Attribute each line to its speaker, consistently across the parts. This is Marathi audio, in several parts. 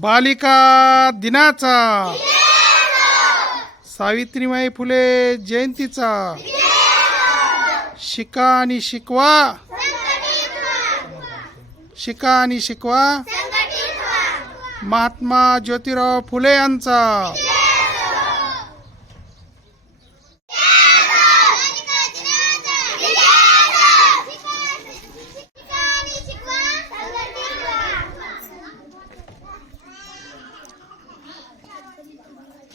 Speaker 1: बालिका दिनाचा. सावित्रीमाई फुले जयंतीचा. शिका आणि शिकवा. शिका आणि शिकवा. महात्मा ज्योतिराव फुले यांचा.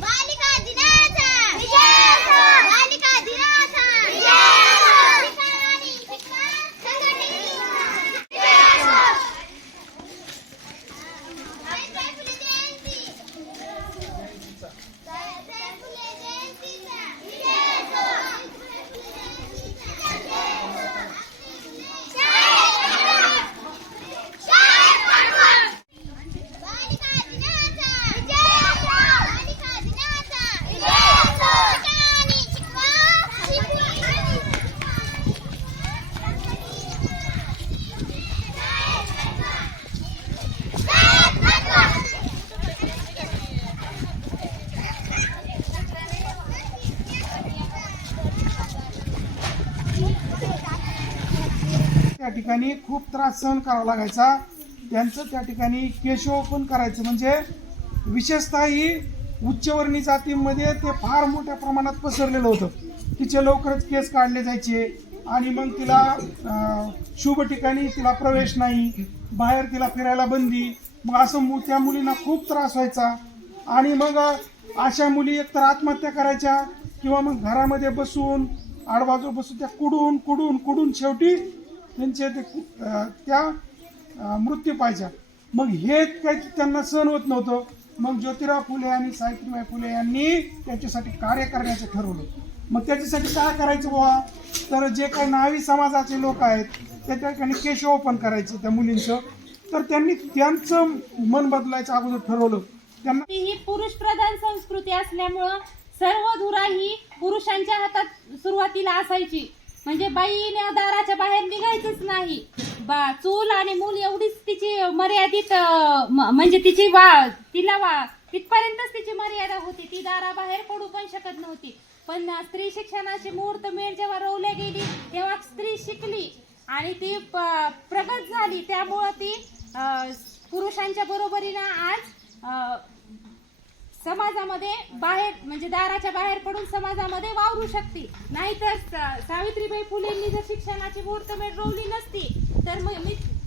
Speaker 2: बालिका दिनाचा बालिका दिनाचा बालिका दिनाचा बालिका दिनाचा शिकानी शिकवा
Speaker 1: त्या ठिकाणी खूप त्रास सहन करावा लागायचा. त्यांचं त्या ठिकाणी केशवपण करायचं. म्हणजे विशेषतः ही उच्चवर्णी जातीमध्ये ते फार मोठ्या प्रमाणात पसरलेलं होतं. तिचे लवकरच केस काढले जायचे आणि मग तिला शुभ ठिकाणी तिला प्रवेश नाही. बाहेर तिला फिरायला बंदी. मग असं मु- त्या मुलींना खूप त्रास व्हायचा. आणि मग अशा मुली एकतर आत्महत्या करायच्या किंवा मग घरामध्ये बसून आडबाजू बसून त्या कुडून कुडून कुडून शेवटी त्यांचे ते त्या मृत्यू पाहिजे. मग हे काही त्यांना सहन होत नव्हतं. मग ज्योतिराव फुले आणि सावित्रीबाई फुले यांनी त्याच्यासाठी कार्य करण्याचं ठरवलं. मग त्याच्यासाठी काय करायचं बाबा तर जे काही नावी समाजाचे लोक आहेत त्या ठिकाणी केशवपन करायचे त्या मुलींचं. तर त्यांनी त्यांचं मन बदलायचं अगोदर ठरवलं. त्यांना
Speaker 3: ही पुरुष प्रधान संस्कृती असल्यामुळं सर्व धुरा ही पुरुषांच्या हातात सुरुवातीला असायची. म्हणजे बाईने दाराच्या बाहेर निघायचंच नाही. बा चूल आणि मूल एवढीच तिची मर्यादित म- म्हणजे तिची वा तिला वा तिथपर्यंतच तिची मर्यादा होती. ती दाराबाहेर पडू पण शकत नव्हती. पण स्त्री शिक्षणाची मुहूर्त मेळ जेव्हा रोवल्या गेली तेव्हा स्त्री शिकली आणि ती प- प्रगत झाली. त्यामुळं ती अं, पुरुषांच्या बरोबरीनं आज अं, समाजामध्ये बाहेर म्हणजे दाराच्या बाहेर पडून समाजामध्ये वावरू शकते. नाहीतर सा- सावित्रीबाई फुलेंनी जर शिक्षणाची मुहूर्तमेढ रोवली नसती तर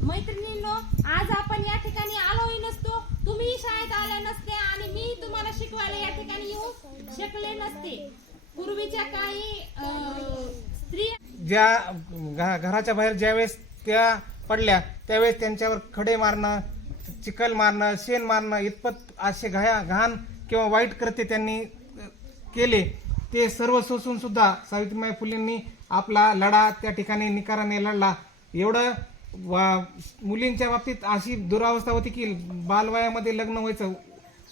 Speaker 3: मैत्रिणींनो आज आपण या ठिकाणी आलोही नसतो. तुम्ही शाळेत आल्या नसते आणि मी तुम्हाला शिकवायला या ठिकाणी येऊ शकले नसते. पूर्वीच्या काळी स्त्री
Speaker 4: ज्या घ- घराच्या बाहेर ज्यावेळेस त्या पडल्या त्यावेळेस त्यांच्यावर खडे मारणं चिखल मारणं शेण मारणं इतपत असे घाया घाण किंवा वाईट कृत्य त्यांनी केले ते सर्व सोसून सुद्धा सावित्रीबाई फुलेंनी आपला लढा त्या ठिकाणी निकाराने लढला. एवढं वा- मुलींच्या बाबतीत अशी दुरावस्था होती की बालवयामध्ये लग्न व्हायचं.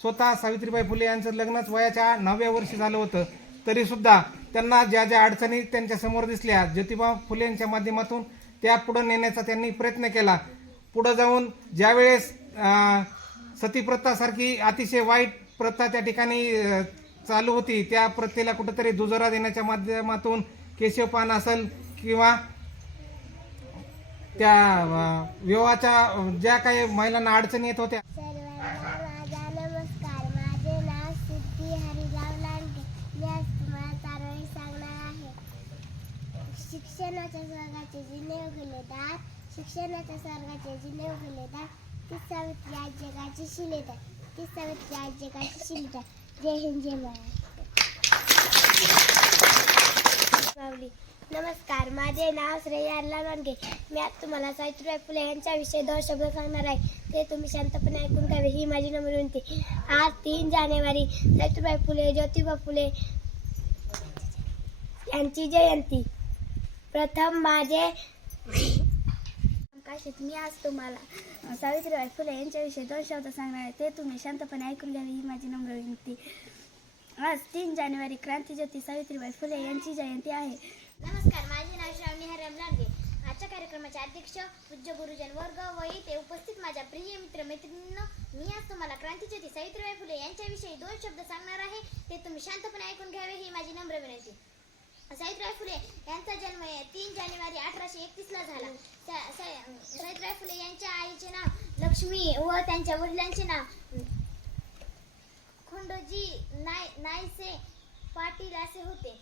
Speaker 4: स्वतः सावित्रीबाई फुले यांचं लग्नच वयाच्या नवव्या वर्षी झालं होतं. तरीसुद्धा त्यांना ज्या ज्या अडचणी त्यांच्यासमोर दिसल्या ज्योतिबा फुलेंच्या माध्यमातून त्या पुढे नेण्याचा त्यांनी प्रयत्न केला. पुढं जाऊन ज्यावेळेस सतीप्रथासारखी अतिशय वाईट प्रथा त्या ठिकाणी चालू होती. त्या प्रथेला कुठंतरी दुजोरा देण्याच्या माध्यमातून केशवपान असेल किंवा त्या विवाहाच्या ज्या काही महिलांना अडचणी येत होत्या.
Speaker 2: शिक्षणाच्या स्वर्गाचे जिने उघलेदार शिक्षणाच्या स्वर्गाचे जिने उघलेदार ती सावित्री आज जगाची शिलेदार. ती सावित्री आज जगाची शिलेदार जय हिंद जय महाराष्ट्र नमस्कार माझे नाव श्रेया लांडगे मी आज तुम्हाला सावित्रीबाई फुले यांच्याविषयी दोन शब्द सांगणार आहे. ते तुम्ही शांतपणे ऐकून घ्यावे ही माझी नम्र विनंती. आज तीन जानेवारी सावित्रीबाई फुले ज्योतिबा फुले यांची जयंती. प्रथम माझे काशीत मी आज तुम्हाला सावित्रीबाई फुले यांच्याविषयी दोन शब्द सांगणार आहे. ते तुम्ही शांतपणे ऐकून घ्यावे ही माझी नम्र विनंती. आज तीन जानेवारी क्रांतीज्योती सावित्रीबाई फुले यांची जयंती आहे. नमस्कार माझे नाव श्रावणी हरम लांडगे. आजच्या कार्यक्रमाचे अध्यक्ष पूज्य गुरुजन वर्ग व इथे उपस्थित माझ्या प्रिय मित्र मैत्रिणींनो मी आज तुम्हाला क्रांतीज्योती सावित्रीबाई फुले यांच्याविषयी दोन शब्द सांगणार आहे. ते तुम्ही शांतपणे ऐकून घ्यावे ही माझी नम्र विनंती. सावित्रीबाई फुले यांचा जन्म तीन जानेवारी अठराशे एकतीसला झाला. सावित्रीबाई फुले यांच्या आईचे नाव लक्ष्मी व त्यांच्या वडिलांचे नाव खोंडोजी नाय नायसे पाटील असे होते.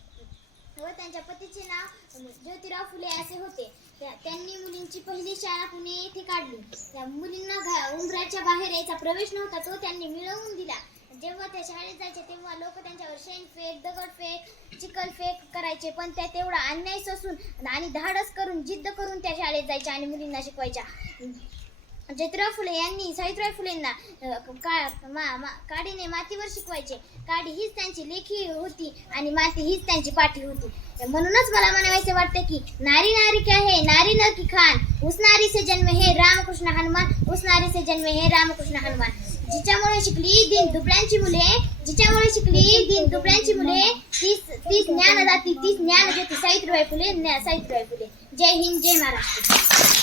Speaker 2: व त्यांच्या पतीचे नाव ज्योतिराव फुले असे होते. त्यांनी मुलींची पहिली शाळा पुणे येथे काढली. त्या मुलींना घा- उंबराच्या बाहेर यायचा प्रवेश नव्हता तो त्यांनी मिळवून दिला. जेव्हा त्या शाळेत जायचे तेव्हा लोक त्यांच्यावर शेण फेक दगड फेक चिखल फेक करायचे. पण त्या तेवढा अन्याय असून आणि धाडस करून जिद्द करून त्या शाळेत जायच्या आणि मुलींना शिकवायच्या. ज्योतिराव फुले यांनी सावित्रीबाई फुलेंना का मा, मा, काडीने मातीवर शिकवायचे. काडी हीच त्यांची लेखी होती आणि माती हीच त्यांची पाठी होती. म्हणूनच मला म्हणायचे वाटते की नारी नारी क्या है नारी न की खान. उसनारी से जन्म हे रामकृष्ण हनुमान उसनारी से जन्म हे रामकृष्ण हनुमान. जिच्यामुळे शिकली दिन दुबळ्यांची मुले जिच्यामुळे शिकली दिन दुबळ्यांची मुले तीच तीच ज्ञानदाती तीच ज्ञान ज्योती सावित्रीबाई फुले सावित्रीबाई फुले. जय हिंद जय महाराष्ट्र.